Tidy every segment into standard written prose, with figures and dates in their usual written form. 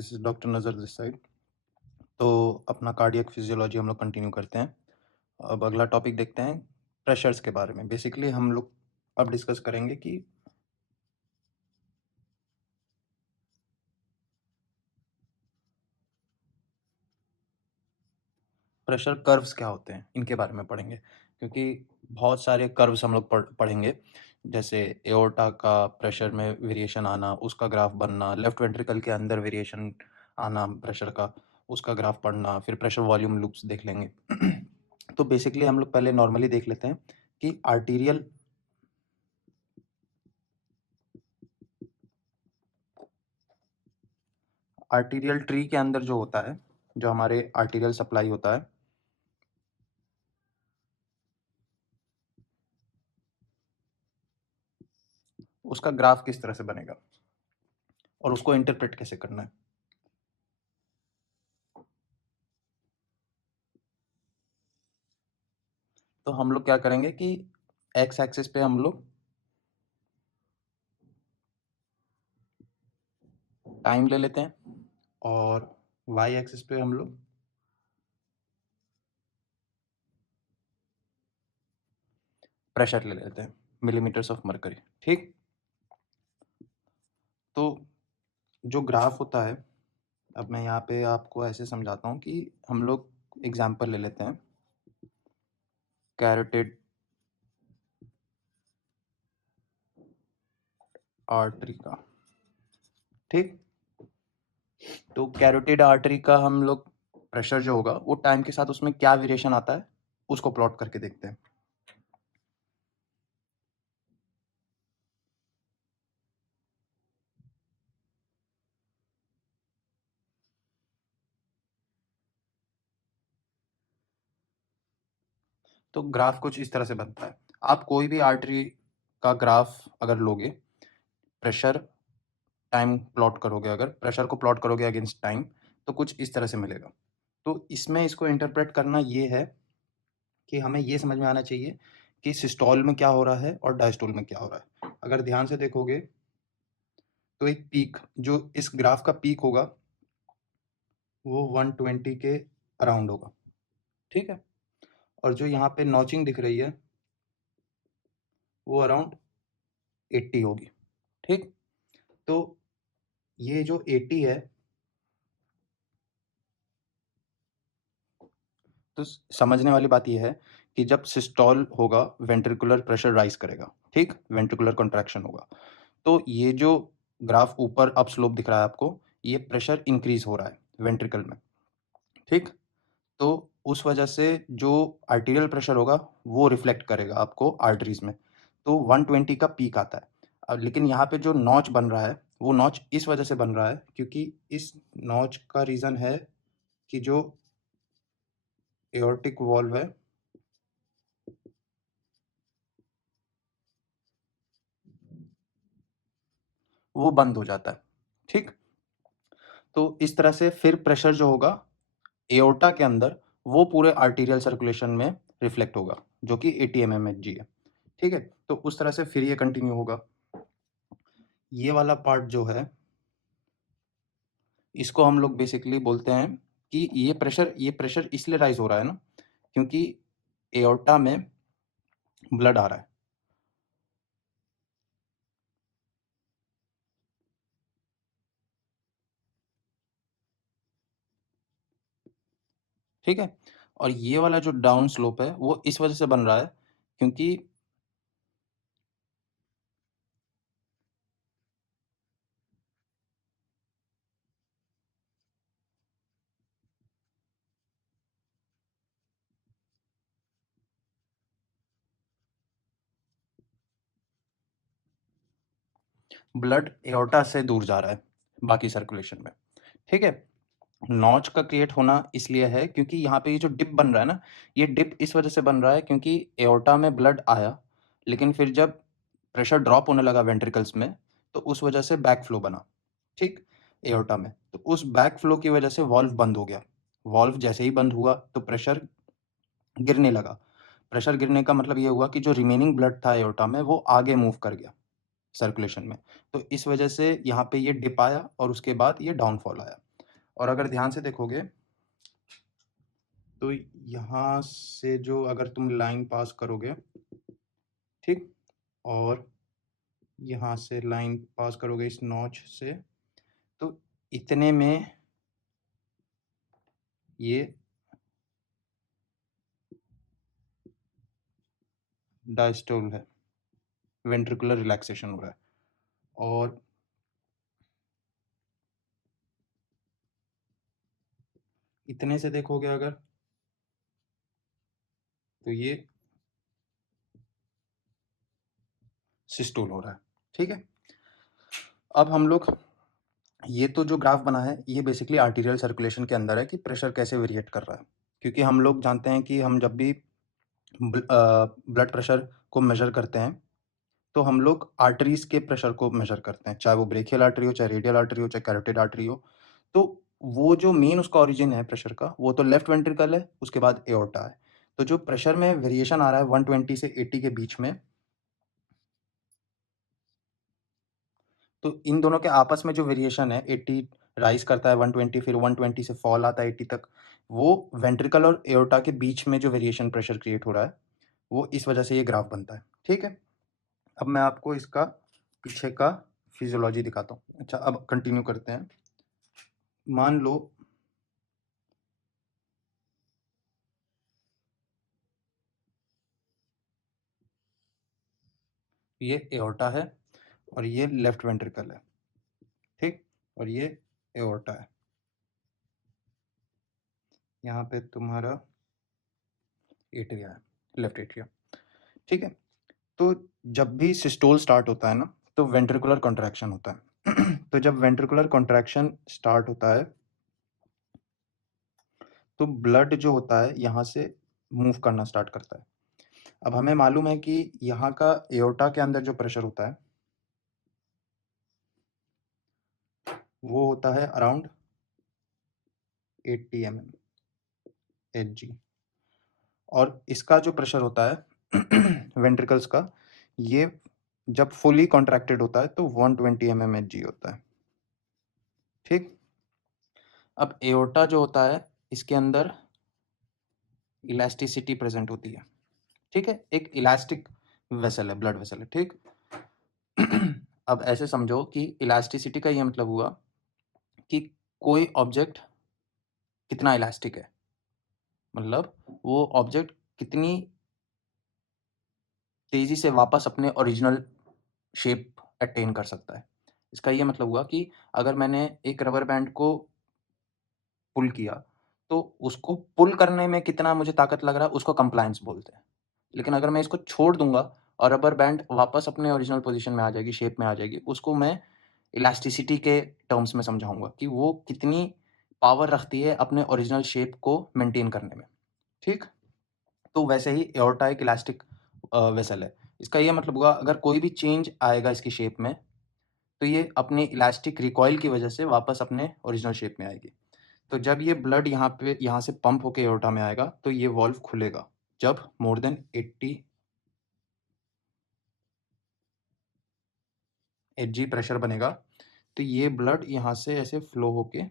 This is doctor नज़र this side. तो अपना कार्डियक फिजियोलॉजी हम लोग कंटिन्यू करते हैं। अब अगला टॉपिक देखते हैं प्रेशर्स के बारे में। बेसिकली हम लोग अब डिस्कस करेंगे कि प्रेशर कर्व्स क्या होते हैं, इनके बारे में पढ़ेंगे। क्योंकि बहुत सारे कर्व्स हम लोग पढ़ेंगे, जैसे एओर्टा का प्रेशर में वेरिएशन आना, उसका ग्राफ बनना, लेफ्ट वेंट्रिकल के अंदर वेरिएशन आना प्रेशर का, उसका ग्राफ पढ़ना, फिर प्रेशर वॉल्यूम लूप्स देख लेंगे। तो बेसिकली हम लोग पहले नॉर्मली देख लेते हैं कि आर्टीरियल ट्री के अंदर जो होता है, जो हमारे आर्टीरियल सप्लाई होता है, उसका ग्राफ किस तरह से बनेगा और उसको इंटरप्रेट कैसे करना है। तो हम लोग क्या करेंगे कि एक्स एक्सिस पे हम लोग टाइम ले लेते हैं और वाई एक्सिस पे हम लोग प्रेशर ले लेते हैं, मिलीमीटर्स ऑफ मरकरी। ठीक, तो जो ग्राफ होता है, अब मैं यहाँ पे आपको ऐसे समझाता हूँ कि हम लोग एग्जाम्पल ले लेते हैं कैरोटिड आर्टरी का। ठीक, तो कैरोटिड आर्टरी का हम लोग प्रेशर जो होगा वो टाइम के साथ उसमें क्या वेरिएशन आता है उसको प्लॉट करके देखते हैं। तो ग्राफ कुछ इस तरह से बनता है। आप कोई भी आर्टरी का ग्राफ अगर लोगे, प्रेशर टाइम प्लॉट करोगे, अगर प्रेशर को प्लॉट करोगे अगेंस्ट टाइम, तो कुछ इस तरह से मिलेगा। तो इसमें इसको इंटरप्रेट करना ये है कि हमें ये समझ में आना चाहिए कि सिस्टोल में क्या हो रहा है और डायस्टोल में क्या हो रहा है। अगर ध्यान से देखोगे तो एक पीक, जो इस ग्राफ का पीक होगा वो 120 के अराउंड होगा। ठीक है, और जो यहाँ पे नॉचिंग दिख रही है वो अराउंड 80 होगी। ठीक, तो ये जो 80 है, तो समझने वाली बात यह है कि जब सिस्टोल होगा वेंट्रिकुलर प्रेशर राइज करेगा। ठीक, वेंट्रिकुलर कॉन्ट्रैक्शन होगा, तो ये जो ग्राफ ऊपर अप स्लोप दिख रहा है आपको, ये प्रेशर इंक्रीज हो रहा है वेंट्रिकल में। ठीक, तो उस वजह से जो आर्टीरियल प्रेशर होगा वो रिफ्लेक्ट करेगा आपको आर्टरीज में, तो 120 का पीक आता है। अब लेकिन यहाँ पे जो नॉच बन रहा है वो नॉच इस वजह से बन रहा है क्योंकि इस नॉच का रीज़न है कि जो एओर्टिक वॉल्व है वो बंद हो जाता है। ठीक, तो इस तरह से फिर प्रेशर जो होगा एओर्टा के अंदर वो पूरे आर्टीरियल सर्कुलेशन में रिफ्लेक्ट होगा, जो कि 80 mmHg है। ठीक है, तो उस तरह से फिर ये कंटिन्यू होगा। ये वाला पार्ट जो है इसको हम लोग बेसिकली बोलते हैं कि ये प्रेशर इसलिए राइज हो रहा है ना क्योंकि एओर्टा में ब्लड आ रहा है। ठीक है, और ये वाला जो डाउन स्लोप है वो इस वजह से बन रहा है क्योंकि ब्लड एओर्टा से दूर जा रहा है बाकी सर्कुलेशन में। ठीक है, नॉच का क्रिएट होना इसलिए है क्योंकि यहाँ पे ये जो डिप बन रहा है ना, ये डिप इस वजह से बन रहा है क्योंकि एओर्टा में ब्लड आया, लेकिन फिर जब प्रेशर ड्रॉप होने लगा वेंट्रिकल्स में तो उस वजह से बैक फ्लो बना। ठीक, एओर्टा में, तो उस बैक फ्लो की वजह से वॉल्व बंद हो गया। वॉल्व जैसे ही बंद हुआ तो प्रेशर गिरने लगा। प्रेशर गिरने का मतलब ये हुआ कि जो रिमेनिंग ब्लड था एओर्टा में वो आगे मूव कर गया सर्कुलेशन में। तो इस वजह से यहाँ पे ये डिप आया और उसके बाद ये डाउनफॉल आया। और अगर ध्यान से देखोगे तो यहाँ से जो अगर तुम लाइन पास करोगे, ठीक, और यहाँ से लाइन पास करोगे इस नॉच से, तो इतने में ये डायस्टोल है, वेंट्रिकुलर रिलैक्सेशन हो रहा है। और इतने से देखोगे अगर, तो ये सिस्टोल हो रहा है, ठीक है। अब हम लोग, ये तो जो ग्राफ बना है ये बेसिकली आर्टीरियल सर्कुलेशन के अंदर है कि प्रेशर कैसे वेरिएट कर रहा है, क्योंकि हम लोग जानते हैं कि हम जब भी ब्लड प्रेशर को मेजर करते हैं तो हम लोग आर्टरीज के प्रेशर को मेजर करते हैं, चाहे वो ब्रेकियल आर्टरी हो, चाहे रेडियल आर्टरी हो, चाहे कैरोटिड आर्टरी हो। तो वो जो मेन उसका ओरिजिन है प्रेशर का, वो तो लेफ्ट वेंट्रिकल है, उसके बाद एओर्टा है। तो जो प्रेशर में वेरिएशन आ रहा है 120 से 80 के बीच में, तो इन दोनों के आपस में जो वेरिएशन है 80 राइज करता है 120, फिर 120 से फॉल आता है 80 तक, वो वेंट्रिकल और एओर्टा के बीच में जो वेरिएशन प्रेशर क्रिएट हो रहा है, वो इस वजह से ये ग्राफ बनता है, ठीक है। अब मैं आपको इसका पीछे का फिजियोलॉजी दिखाता हूँ। अच्छा, अब कंटिन्यू करते हैं। मान लो ये एओर्टा है और ये लेफ्ट वेंट्रिकल है, ठीक, और ये एओर्टा है, यहाँ पे तुम्हारा एट्रिया है, लेफ्ट एट्रिया, ठीक है। तो जब भी सिस्टोल स्टार्ट होता है ना, तो वेंट्रिकुलर कॉन्ट्रैक्शन होता है तो जब वेंट्रिकुलर कॉन्ट्रैक्शन स्टार्ट होता है तो ब्लड जो होता है यहाँ से मूव करना स्टार्ट करता है। अब हमें मालूम है कि यहाँ का एओर्टा के अंदर जो प्रेशर होता है वो होता है अराउंड 80 mm Hg, और इसका जो प्रेशर होता है वेंट्रिकल्स का, ये जब फुली कॉन्ट्रैक्टेड होता है तो 120 mm Hg होता है, ठीक। अब एओर्टा जो होता है इसके अंदर इलास्टिसिटी प्रेजेंट होती है, ठीक है, एक इलास्टिक वेसल है, ब्लड वेसल है, ठीक अब ऐसे समझो कि इलास्टिसिटी का ये मतलब हुआ कि कोई ऑब्जेक्ट कितना इलास्टिक है, मतलब वो ऑब्जेक्ट कितनी तेजी से वापस अपने ओरिजिनल शेप अटेन कर सकता है। इसका ये मतलब हुआ कि अगर मैंने एक रबर बैंड को पुल किया, तो उसको पुल करने में कितना मुझे ताकत लग रहा है उसको कंप्लायंस बोलते हैं। लेकिन अगर मैं इसको छोड़ दूँगा और रबर बैंड वापस अपने ओरिजिनल पोज़ीशन में आ जाएगी, शेप में आ जाएगी, उसको मैं इलास्टिसिटी के टर्म्स में समझाऊँगा कि वो कितनी पावर रखती है अपने ओरिजिनल शेप को मेंटेन करने में, ठीक? तो वैसे ही एओर्टा एक इलास्टिक वेसल है। इसका ये मतलब हुआ अगर कोई भी चेंज आएगा इसकी शेप में, तो ये अपनी इलास्टिक रिकॉइल की वजह से वापस अपने ओरिजिनल शेप में आएगी। तो जब ये ब्लड यहाँ से पंप होके एओर्टा में आएगा, तो ये वाल्व खुलेगा। जब मोर देन 80 Hg प्रेशर बनेगा, तो ये ब्लड यहाँ से ऐसे फ्लो होके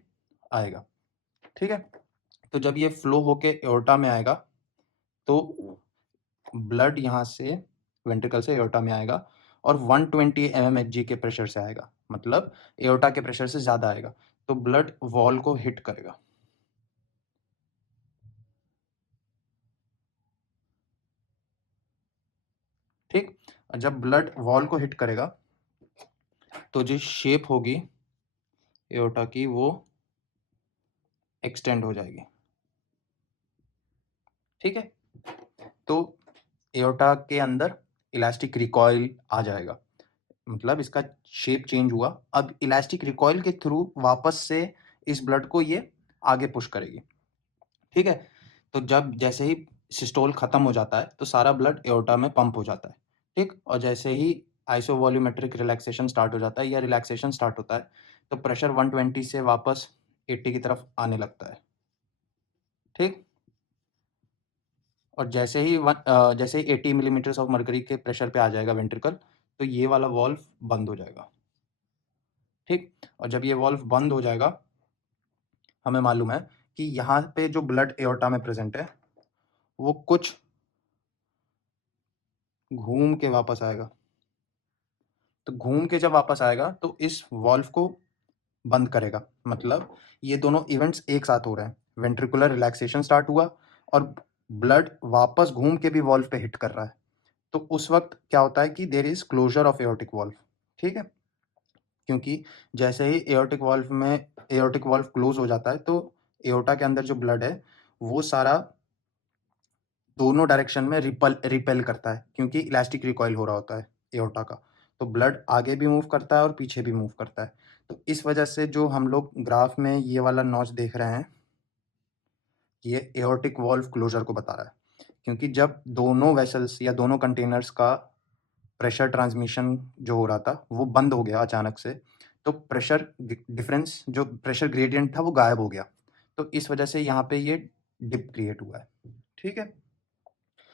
आएगा, ठीक है? तो जब ये फ्लो होके एओर्टा में आएगा, तो ब्लड यहाँ से वेंट्रिकल से एओर्टा में आएगा और 120 mm Hg के प्रेशर से आएगा, मतलब एओर्टा के प्रेशर से ज़्यादा आएगा, तो ब्लड वॉल को हिट करेगा, ठीक। और जब ब्लड वॉल को हिट करेगा तो जो शेप होगी एओर्टा की वो एक्सटेंड हो जाएगी, ठीक है। तो एओर्टा के अंदर इलास्टिक रिकॉइल आ जाएगा, मतलब इसका शेप चेंज हुआ। अब इलास्टिक रिकॉइल के थ्रू वापस से इस ब्लड को ये आगे पुश करेगी, ठीक है। तो जब जैसे ही सिस्टोल खत्म हो जाता है तो सारा ब्लड एओर्टा में पंप हो जाता है, ठीक। और जैसे ही आइसोवॉल्यूमेट्रिक रिलैक्सेशन स्टार्ट हो जाता है या रिलैक्सेशन स्टार्ट होता है, तो प्रेशर 120 से वापस 80 की तरफ आने लगता है, ठीक। और जैसे ही 80 मिलीमीटर्स ऑफ मर्करी के प्रेशर पे आ जाएगा वेंट्रिकल, तो ये वाला वॉल्व बंद हो जाएगा, ठीक। और जब ये वॉल्व बंद हो जाएगा हमें मालूम है कि यहाँ पे जो ब्लड एओर्टा में प्रेजेंट है वो कुछ घूम के वापस आएगा। तो घूम के जब वापस आएगा तो इस वॉल्व को बंद करेगा। मतलब ये दोनों इवेंट्स एक साथ हो रहे हैं। वेंट्रिकुलर रिलैक्सेशन स्टार्ट हुआ और ब्लड वापस घूम के भी वॉल्व पे हिट कर रहा है। तो उस वक्त क्या होता है कि there is closure of aortic valve. ठीक है, क्योंकि जैसे ही एओर्टिक वॉल्व क्लोज हो जाता है तो एओर्टा के अंदर जो ब्लड है वो सारा दोनों डायरेक्शन में रिपेल करता है, क्योंकि इलास्टिक रिकॉइल हो रहा होता है एओर्टा का। तो ब्लड आगे भी मूव करता है और पीछे भी मूव करता है। तो इस वजह से जो हम लोग ग्राफ में ये वाला नॉच देख रहे हैं, ये एओर्टिक वॉल्व क्लोजर को बता रहा है। क्योंकि जब दोनों वेसल्स या दोनों कंटेनर्स का प्रेशर ट्रांसमिशन जो हो रहा था वो बंद हो गया अचानक से, तो प्रेशर डिफरेंस, जो प्रेशर ग्रेडियंट था वो गायब हो गया। तो इस वजह से यहाँ पे ये डिप क्रिएट हुआ है। ठीक है,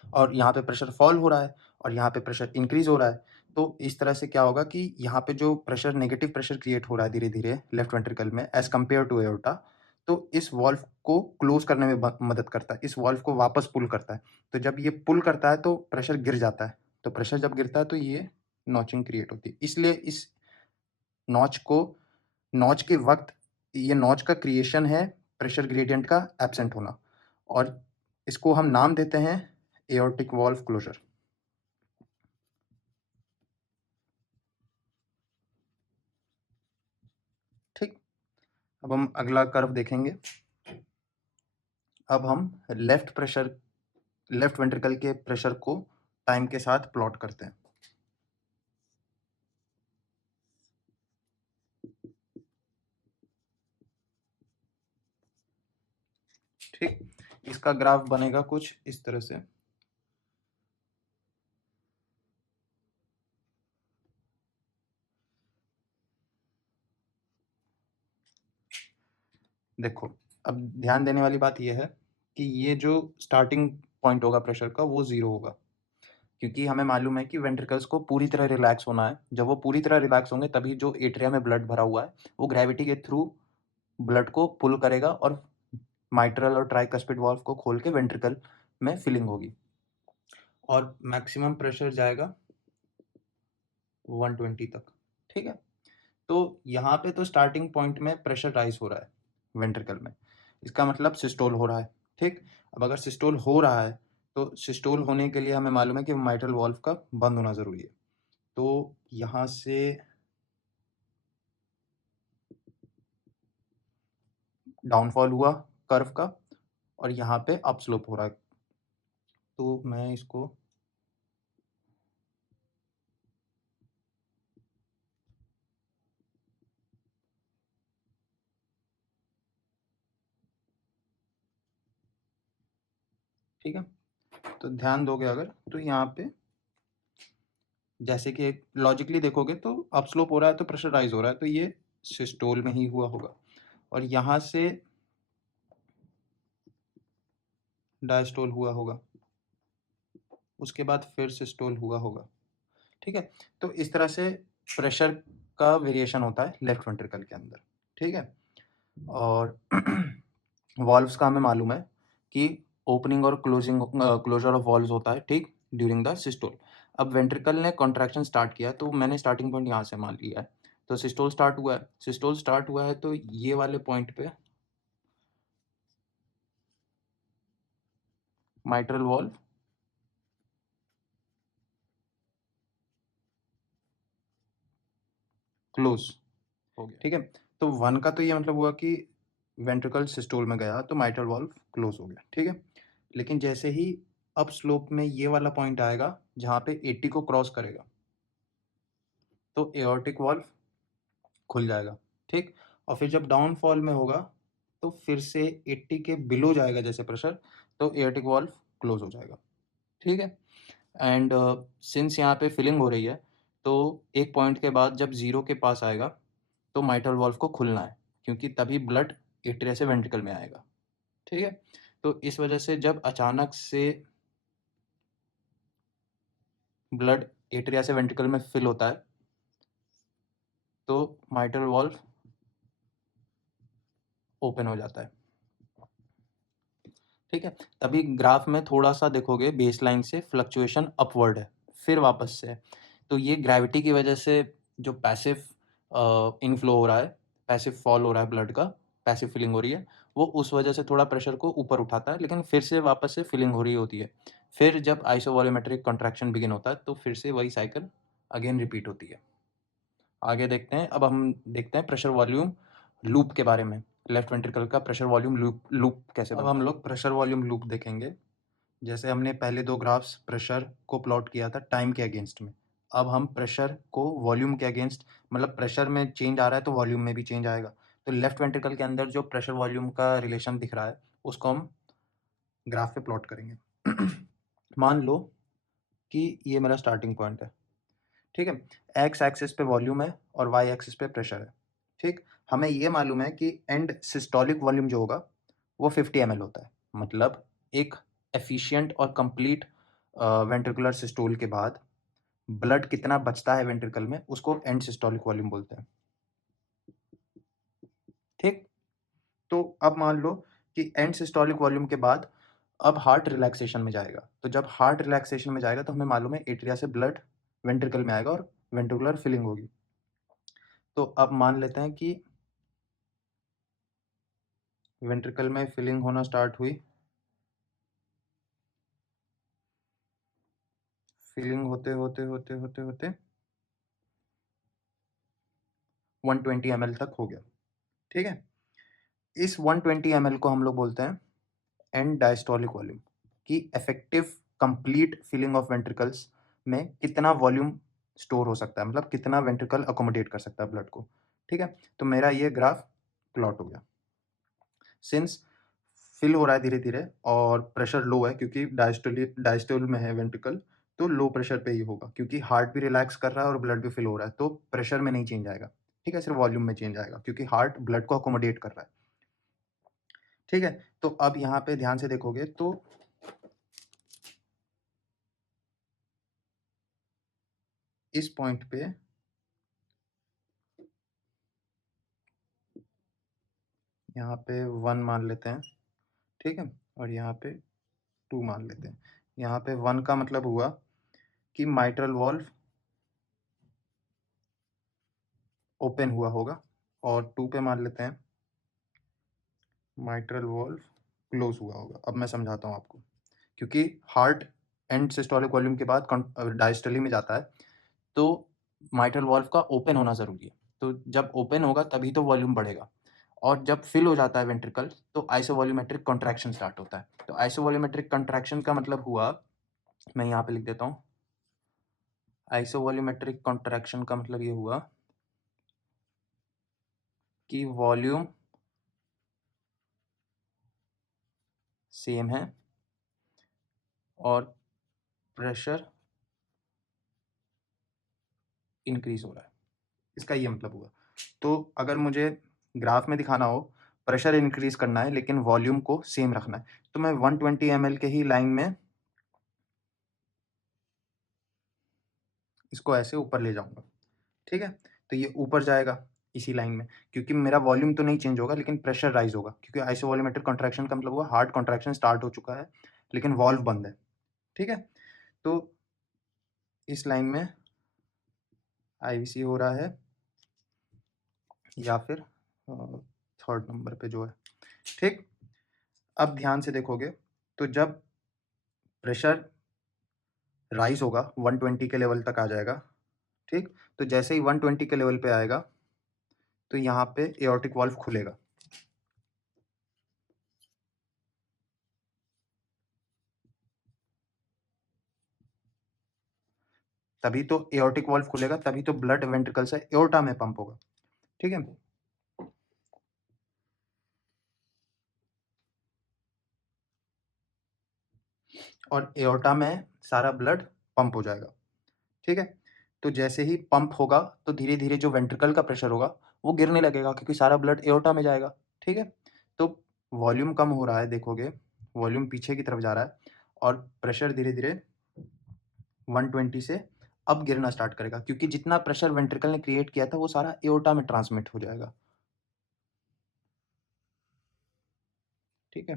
और यहाँ पे प्रेशर फॉल हो रहा है और यहाँ पे प्रेशर इंक्रीज हो रहा है। तो इस तरह से क्या होगा कि यहाँ पे जो प्रेशर, नेगेटिव प्रेशर क्रिएट हो रहा है धीरे धीरे लेफ्ट वेंट्रिकल में एज कम्पेयर टू एओर्टा, तो इस वॉल्व को क्लोज करने में मदद करता है, इस वॉल्व को वापस पुल करता है। तो जब ये पुल करता है तो प्रेशर गिर जाता है। तो प्रेशर जब गिरता है तो ये नॉचिंग क्रिएट होती है। इसलिए इस नॉच को, नॉच के वक्त, ये नॉच का क्रिएशन है प्रेशर ग्रेडियंट का एब्सेंट होना, और इसको हम नाम देते हैं एओर्टिक वॉल्व क्लोजर। ठीक, अब हम अगला कर्व देखेंगे। अब हम लेफ्ट वेंट्रिकल के प्रेशर को टाइम के साथ प्लॉट करते हैं। ठीक, इसका ग्राफ बनेगा कुछ इस तरह से। देखो, अब ध्यान देने वाली बात यह है कि ये जो स्टार्टिंग पॉइंट होगा प्रेशर का वो 0 होगा, क्योंकि हमें मालूम है कि वेंट्रिकल्स को पूरी तरह रिलैक्स होना है। जब वो पूरी तरह रिलैक्स होंगे तभी जो एट्रिया में ब्लड भरा हुआ है वो ग्रेविटी के थ्रू ब्लड को पुल करेगा और माइट्रल और ट्राइकस्पिड वाल्व को खोल के वेंट्रिकल में फिलिंग होगी और मैक्सिमम प्रेशर जाएगा 120 तक। ठीक है, तो यहाँ पे तो स्टार्टिंग पॉइंट में प्रेशर राइज हो रहा है वेंट्रिकल में, इसका मतलब सिस्टोल हो रहा है। ठीक, अब अगर सिस्टोल हो रहा है तो सिस्टोल होने के लिए हमें मालूम है कि माइट्रल वाल्व का बंद होना जरूरी है। तो यहाँ से डाउनफॉल हुआ कर्व का और यहाँ पे अप स्लोप हो रहा है। तो मैं इसको, ठीक है, तो ध्यान दोगे अगर तो यहाँ पे जैसे कि लॉजिकली देखोगे तो अप स्लोप हो रहा है तो प्रेशर राइज हो रहा है, तो ये सिस्टोल में ही हुआ होगा और यहाँ से डायस्टोल हुआ होगा, उसके बाद फिर सिस्टोल हुआ होगा। ठीक है, तो इस तरह से प्रेशर का वेरिएशन होता है लेफ्ट वेंट्रिकल के अंदर। ठीक है, और वॉल्व्स का हमें मालूम है कि ओपनिंग और क्लोजर ऑफ वॉल्व्स होता है ठीक ड्यूरिंग द सिस्टोल। अब वेंट्रिकल ने कॉन्ट्रैक्शन स्टार्ट किया तो मैंने स्टार्टिंग पॉइंट यहाँ से मान लिया है, तो सिस्टोल स्टार्ट हुआ है। सिस्टोल स्टार्ट हुआ है तो ये वाले पॉइंट पे माइट्रल वॉल्व क्लोज हो गया। ठीक है, तो 1 का तो ये मतलब हुआ कि वेंट्रिकल सिस्टोल में गया तो माइट्रल वॉल्व क्लोज हो गया। ठीक है, लेकिन जैसे ही अप स्लोप में ये वाला पॉइंट आएगा जहाँ पे 80 को क्रॉस करेगा तो एओर्टिक वॉल्व खुल जाएगा। ठीक, और फिर जब डाउनफॉल में होगा तो फिर से 80 के बिलो जाएगा जैसे प्रेशर, तो एओर्टिक वॉल्व क्लोज हो जाएगा। ठीक है, एंड सिंस यहाँ पे फिलिंग हो रही है तो एक पॉइंट के बाद जब 0 के पास आएगा तो माइट्रल वॉल्व को खुलना है, क्योंकि तभी ब्लड एट्रिया से वेंट्रिकल में आएगा। ठीक है, तो इस वजह से जब अचानक से ब्लड एट्रिया से वेंट्रिकल में फिल होता है तो माइट्रल वॉल्व ओपन हो जाता है, ठीक है। तभी ग्राफ में थोड़ा-सा देखोगे बेस लाइन से फ्लक्चुएशन अपवर्ड है, फिर वापस से है। तो ये ग्रेविटी की वजह से जो पैसिव इनफ्लो हो रहा है, पैसिव फॉल हो रहा है ब्लड का, पैसिव फिलिंग हो रही है, वो उस वजह से थोड़ा प्रेशर को ऊपर उठाता है, लेकिन फिर से वापस से फिलिंग हो रही होती है। फिर जब आइसोवॉल्यूमेट्रिक कॉन्ट्रैक्शन बिगिन होता है, तो फिर से वही साइकिल अगेन रिपीट होती है। आगे देखते हैं, अब हम देखते हैं प्रेशर वॉल्यूम लूप के बारे में। लेफ्ट वेंट्रिकल का प्रेशर वॉल्यूम लूप कैसे बनता है। अब हम लोग प्रेशर वॉल्यूम लूप देखेंगे। जैसे हमने पहले 2 ग्राफ्स प्रेशर को प्लॉट किया था टाइम के अगेंस्ट में। अब हम प्रेशर को वॉल्यूम के अगेंस्ट, मतलब प्रेशर में चेंज आ रहा है तो वॉल्यूम में भी चेंज आएगा। तो लेफ्ट वेंट्रिकल के अंदर जो प्रेशर वॉल्यूम का रिलेशन दिख रहा है, उसको हम ग्राफ पे प्लॉट करेंगे। मान लो कि ये मेरा स्टार्टिंग पॉइंट है, ठीक है। एक्स एक्सिस पे वॉल्यूम है और वाई एक्सिस पे प्रेशर है, ठीक। हमें ये मालूम है कि एंड सिस्टोलिक वॉल्यूम जो होगा वो 50 ml होता है। मतलब एक एफिशिएंट और कंप्लीट वेंट्रिकुलर सिस्टोल के बाद ब्लड कितना बचता है वेंट्रिकल में, उसको एंड सिस्टोलिक वॉल्यूम बोलते हैं, ठीक। तो अब मान लो कि एंड सिस्टोलिक वॉल्यूम के बाद अब हार्ट रिलैक्सेशन में जाएगा। तो जब हार्ट रिलैक्सेशन में जाएगा तो हमें मालूम है एट्रिया से ब्लड वेंट्रिकल में आएगा और वेंट्रिकुलर फिलिंग होगी। तो अब मान लेते हैं कि वेंट्रिकल में फिलिंग होना स्टार्ट हुई। फिलिंग होते होते होते होते होते 120 ml तक हो गया, ठीक है। इस 120 ml को हम लोग बोलते हैं एंड डायस्टोलिक वॉल्यूम, कि effective complete filling of ventricles में कितना वॉल्यूम स्टोर हो सकता है, मतलब कितना वेंट्रिकल अकोमोडेट कर सकता है ब्लड को, ठीक है। तो मेरा ये ग्राफ प्लॉट हो गया। सिंस फिल हो रहा है धीरे धीरे और प्रेशर लो है, क्योंकि डायस्टोल में है वेंट्रिकल, तो लो प्रेशर पे ही होगा, क्योंकि हार्ट भी रिलैक्स कर रहा है और ब्लड भी फिल हो रहा है, तो प्रेशर में नहीं चेंज आएगा, ठीक है। सिर्फ वॉल्यूम में चेंज आएगा, क्योंकि हार्ट ब्लड को अकोमोडेट कर रहा है, ठीक है। तो अब यहाँ पे ध्यान से देखोगे तो इस पॉइंट पे यहाँ पे 1 मान लेते हैं, ठीक है, और यहाँ पे 2 मान लेते हैं। यहाँ पे 1 का मतलब हुआ कि माइट्रल वॉल्व ओपन हुआ होगा, और 2 पे मान लेते हैं माइट्रल वॉल्व क्लोज हुआ होगा। अब मैं समझाता हूँ आपको, क्योंकि हार्ट एंड सिस्टोलिक वॉल्यूम के बाद डायस्टोली में जाता है, तो माइट्रल वॉल्व का ओपन होना ज़रूरी है। तो जब ओपन होगा तभी तो वॉल्यूम बढ़ेगा, और जब फिल हो जाता है वेंट्रिकल तो आइसोवॉल्यूमेट्रिक कॉन्ट्रैक्शन स्टार्ट होता है। तो आइसोवॉल्यूमेट्रिक कॉन्ट्रैक्शन का मतलब हुआ, मैं यहाँ पे लिख देता हूँ, आइसोवॉल्यूमेट्रिक कॉन्ट्रैक्शन का मतलब ये हुआ कि वॉल्यूम सेम है और प्रेशर इंक्रीज हो रहा है, इसका ये मतलब हुआ। तो अगर मुझे ग्राफ में दिखाना हो, प्रेशर इंक्रीज करना है लेकिन वॉल्यूम को सेम रखना है, तो मैं 120 ml के ही लाइन में इसको ऐसे ऊपर ले जाऊंगा, ठीक है। तो ये ऊपर जाएगा इसी लाइन में, क्योंकि मेरा वॉल्यूम तो नहीं चेंज होगा लेकिन प्रेशर राइज होगा, क्योंकि आइसोवॉल्यूमेट्रिक कॉन्ट्रैक्शन का मतलब हुआ हार्ट कॉन्ट्रैक्शन स्टार्ट हो चुका है लेकिन वॉल्व बंद है, ठीक है। तो इस लाइन में आईवीसी हो रहा है, या फिर थर्ड नंबर पे जो है, ठीक। अब ध्यान से देखोगे तो जब प्रेशर राइज होगा 120 के लेवल तक आ जाएगा, ठीक। तो जैसे ही 120 के लेवल पे आएगा तो यहाँ पे एओर्टिक वाल्व खुलेगा, तभी तो एओर्टिक वाल्व खुलेगा, तभी तो ब्लड वेंट्रिकल से एओर्टा में पंप होगा, ठीक है। और एओर्टा में सारा ब्लड पंप हो जाएगा, ठीक है। तो जैसे ही पंप होगा तो धीरे धीरे जो वेंट्रिकल का प्रेशर होगा वो गिरने लगेगा, क्योंकि सारा ब्लड एओर्टा में जाएगा, ठीक है। तो वॉल्यूम कम हो रहा है, देखोगे वॉल्यूम पीछे की तरफ जा रहा है और प्रेशर धीरे धीरे 120 से अब गिरना स्टार्ट करेगा, क्योंकि जितना प्रेशर वेंट्रिकल ने क्रिएट किया था वो सारा एओर्टा में ट्रांसमिट हो जाएगा। ठीक है।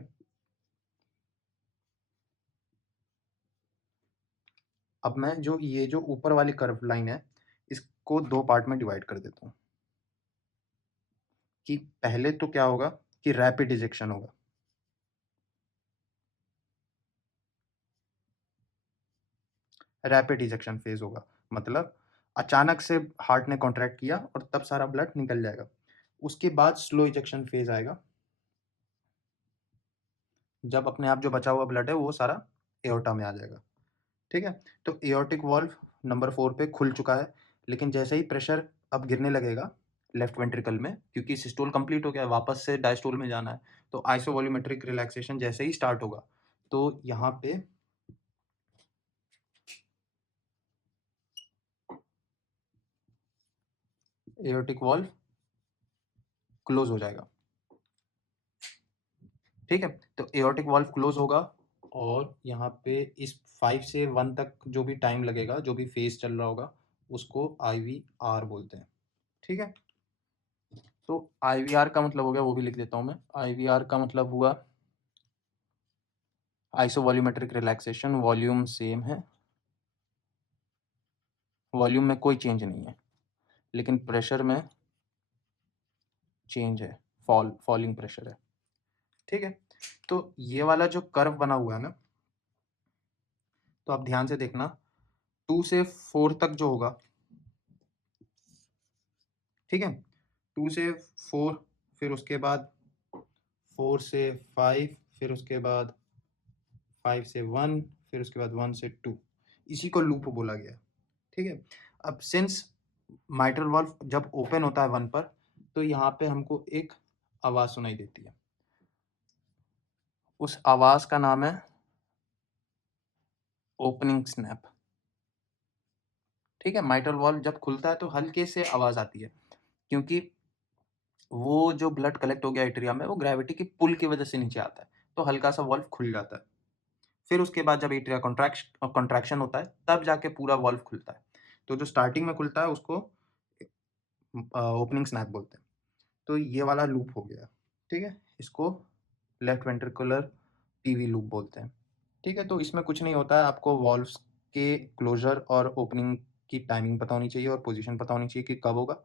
अब मैं ये जो ऊपर वाली कर्व लाइन है, इसको 2 पार्ट में डिवाइड कर देता हूँ, कि पहले तो क्या होगा कि रैपिड इजेक्शन होगा। रैपिड इजेक्शन फेज़ होगा, मतलब अचानक से हार्ट ने कॉन्ट्रैक्ट किया और तब सारा ब्लड निकल जाएगा। उसके बाद स्लो इजेक्शन फेज़ आएगा, जब अपने आप जो बचा हुआ ब्लड है वो सारा एओर्टा में आ जाएगा, ठीक है? तो एओर्टिक वाल्व नंबर 4 पे खुल चुका है, लेकिन जैसे ही प्रेशर अब गिरने लगेगा लेफ्ट वेंट्रिकल में, क्योंकि सिस्टोल कंप्लीट हो गया है, वापस से डायस्टोल में जाना है, तो आइसोवॉल्यूमेट्रिक रिलैक्सेशन जैसे ही स्टार्ट होगा, तो यहाँ पे एओर्टिक वाल्व क्लोज हो जाएगा, ठीक है? तो एओर्टिक वाल्व क्लोज होगा और यहाँ पे इस 5 से 1 तक जो भी टाइम लगेगा, जो भी फेज चल रहा होगा, उसको आईवीआर बोलते हैं, ठीक है? तो आईवीआर का मतलब हो गया, वो भी लिख देता हूँ मैं। आईवीआर का मतलब हुआ आइसोवॉल्यूमेट्रिक रिलैक्सेशन, वॉल्यूम सेम है, वॉल्यूम में कोई चेंज नहीं है, लेकिन प्रेशर में चेंज है, फॉलिंग प्रेशर है, ठीक है? तो ये वाला जो कर्व बना हुआ है ना, तो आप ध्यान से देखना, 2 से 4 तक जो होगा, ठीक है? 2 से 4, फिर उसके बाद 4 से 5, फिर उसके बाद 5 से 1, फिर उसके बाद 1 से 2, इसी को लूप बोला गया, ठीक है? अब सिंस माइट्रल वाल्व जब ओपन होता है 1 पर, तो यहाँ पे हमको एक आवाज़ सुनाई देती है। उस आवाज़ का नाम है ओपनिंग स्नैप, ठीक है? माइट्रल वाल्व जब खुलता है तो हल्के से आवाज़ आती है, क्योंकि वो जो ब्लड कलेक्ट हो गया एट्रिया में, वो ग्रेविटी की पुल की वजह से नीचे आता है, तो हल्का सा वाल्व खुल जाता है। फिर उसके बाद जब एट्रिया कॉन्ट्रैक्शन होता है, तब जाके पूरा वाल्व खुलता है। तो जो स्टार्टिंग में खुलता है उसको ओपनिंग स्नैप बोलते हैं। तो ये वाला लूप हो गया, ठीक है? इसको लेफ्ट वेंट्रिकुलर पीवी लूप बोलते हैं, ठीक है? तो इसमें कुछ नहीं होता है, आपको वॉल्व्स के क्लोजर और ओपनिंग की टाइमिंग पता होनी चाहिए और पोजीशन पता होनी चाहिए कि कब होगा,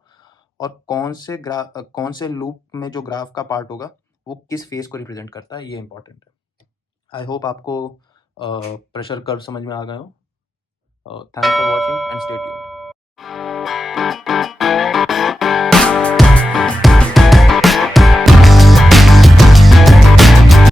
और कौन से लूप में जो ग्राफ का पार्ट होगा वो किस फेज को रिप्रेजेंट करता है, ये इंपॉर्टेंट है। आई होप आपको प्रेशर कर्व समझ में आ गए हो। Thanks for watching and stay tuned.